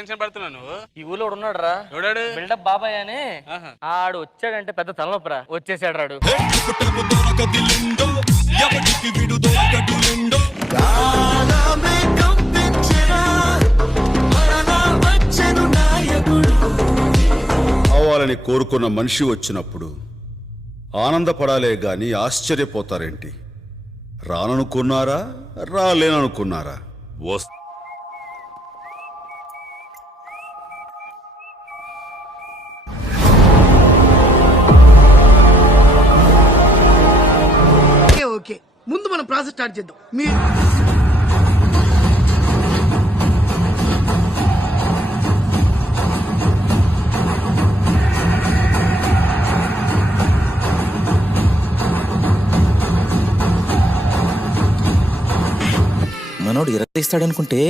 Tension పడుతున్నావు నువ్వు? ఈ ఊళ్ళో ఉన్నాడు రా, ఎవడాడు? బిల్డప్ బాబాయ్ అని. ఆడు వచ్చాడంటే పెద్ద తలనొప్పి రా. వచ్చేసాడు రాడు. కావాలని కోరుకున్న మనిషి వచ్చినప్పుడు ఆనందపడాలే గాని ఆశ్చర్యపోతారేంటి? రాననుకున్నారా, రాలేననుకున్నారా? ఓకే, ముందు మనం ప్రాసెస్ స్టార్ట్ చేద్దాం. మనోడు ఇరగదీస్తాడనుకుంటే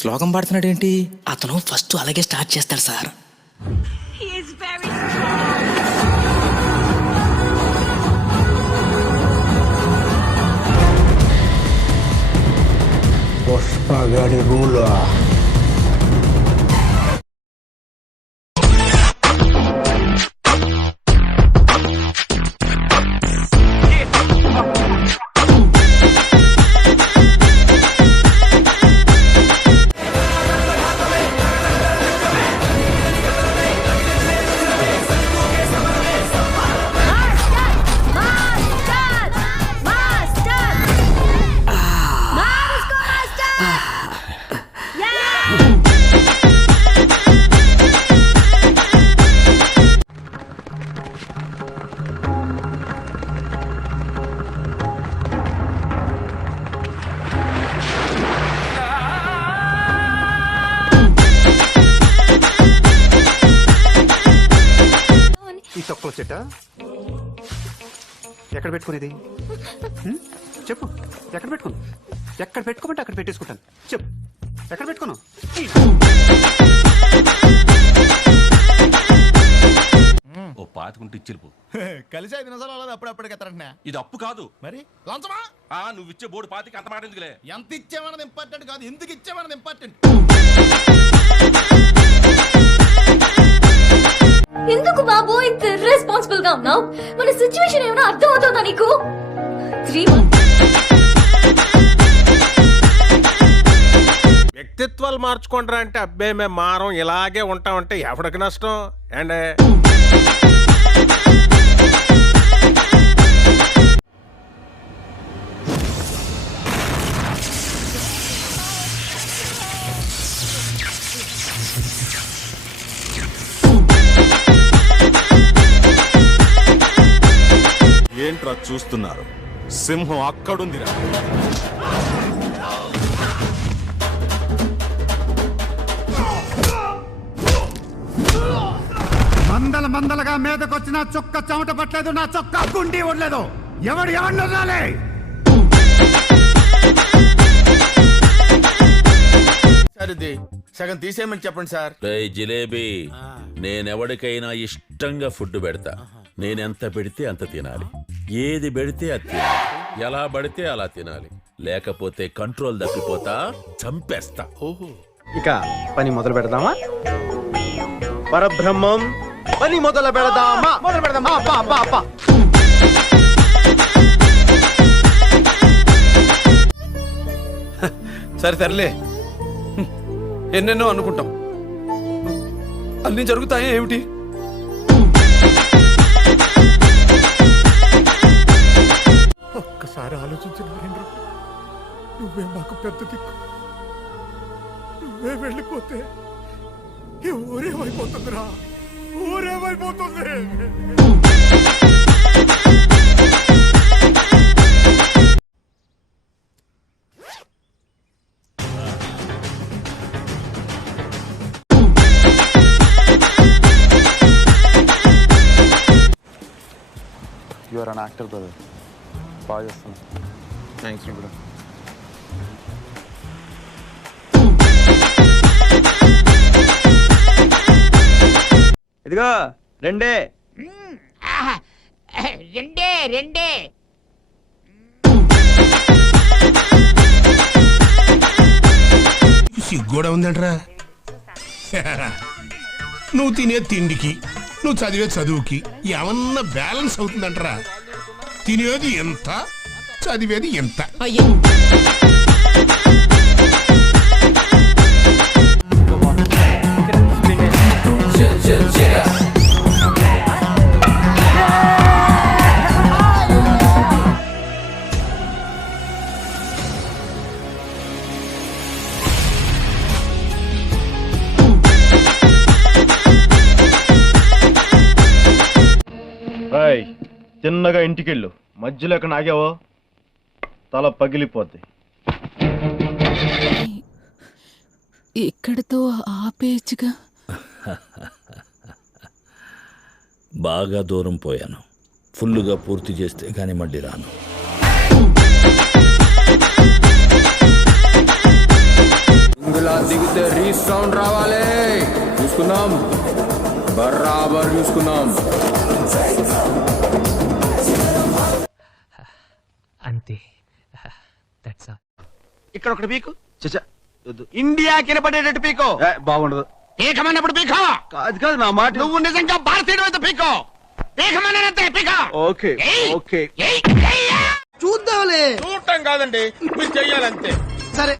శ్లోకం పాడుతున్నాడు ఏంటి? అతను ఫస్ట్ అలాగే స్టార్ట్ చేస్తాడు సార్. పుష్పగడి రూల్ తొక్కల చెట్ట ఎక్కడ పెట్టుకునేది చెప్పు. ఎక్కడ పెట్టుకుని? ఎక్కడ పెట్టుకోమంటే అక్కడ పెట్టేసుకుంటాను. చెప్పు, ఎక్కడ పెట్టుకున్నావు? ఓ పాతికుంటే ఇచ్చిపో. కలిసి 5 నిమిషాలు అలా అప్పుడప్పటికి ఎత్తరంటున్నా. ఇది అప్పు కాదు మరి లంచమా? నువ్వు ఇచ్చే బోర్డు పాతికి అంత మాట ఎందుకులే. ఎంత ఇచ్చామన్నది ఇంపార్టెంట్ కాదు, ఎందుకు ఇచ్చామన్నది ఇంపార్టెంట్. ఎందుకు బాబు ఇంత రెస్పాన్సిబుల్ గా ఉన్నావు? మన సిచ్యువేషన్ ఏమైనా అర్థం అవుతుందా నీకు? 3 months వ్యక్తిత్వాలు మార్చుకుంటారా అంటే అబ్బే మేము మారం ఇలాగే ఉంటామంటే ఎవడికి నష్టం అండ్ ఏంట్రా చూస్తున్నారు? సింహం అక్కడుందిరా. మందలుగా మీదకొచ్చిన చొక్క చెమట పట్టలేదు, నా చొక్క గుండి ఉండలేదు. ఎవరిని వదలాలి? సార్ ఇది సగం తీసేయమని చెప్పండి సార్. జిలేబీ, నేనెవడికైనా ఇష్టంగా ఫుడ్ పెడతా. నేనెంత పెడితే అంత తినాలి. ఏది పెడితే అది తినాలి. ఎలా పడితే అలా తినాలి. లేకపోతే కంట్రోల్ తప్పిపోతా, చంపేస్తా. ఇక పని మొదలు పెడదామా? పరబ్రహ్మం పని మొదలు పెడదామా? మొదలు పెడదామా? సరే తరలే, ఎన్నెన్నో అనుకుంటాం, అన్ని జరుగుతాయా ఏమిటి? ఒక్కసారి ఆలోచించిన నరేంద్ర, నువ్వే మాకు పెద్ద దిక్కు. నువ్వే వెళ్ళిపోతే ఈ ఊరేమైపోతుందిరా, ఊరేమైపోతుంది. You are an actor brother, బాగా చేస్తున్నాను. Thanks bro. ఇదిగో రెండే సిగ్గోడా ఉందంటరా. నువ్వు తినే తిండికి నువ్వు చదివే చదువుకి ఏమన్నా బ్యాలెన్స్ అవుతుందంటరా? తినేది ఎంత, చదివేది ఎంత? చిన్నగా ఇంటికెళ్ళు, మధ్యలో ఎక్కడ ఆగావో తల పగిలిపోద్ది. ఇక్కడతో ఆపేయచ్చుగా. బాగా దూరం పోయాను. ఫుల్లుగా పూర్తి చేస్తే కానీ మళ్ళీ రాను. దిగితే రీసౌండ్ రావాలి. చూసుకుందాం, బరాబర్ చూసుకుందాం. అంతే. ఇక్కడ ఒకటి పీకు. ఇండియా కినపడేటట్టు పీకో. బాగుండదు. ఏకమైనప్పుడు పీకో. కాదు కాదు, నా మాట. నువ్వు నిజంగా భారతీయుడు అయితే పీకో. ఏకమైనంతే పీకో. Okay okay. చూద్దాంలే. చూడటం కాదండి, మీరు చెయ్యాలంతే.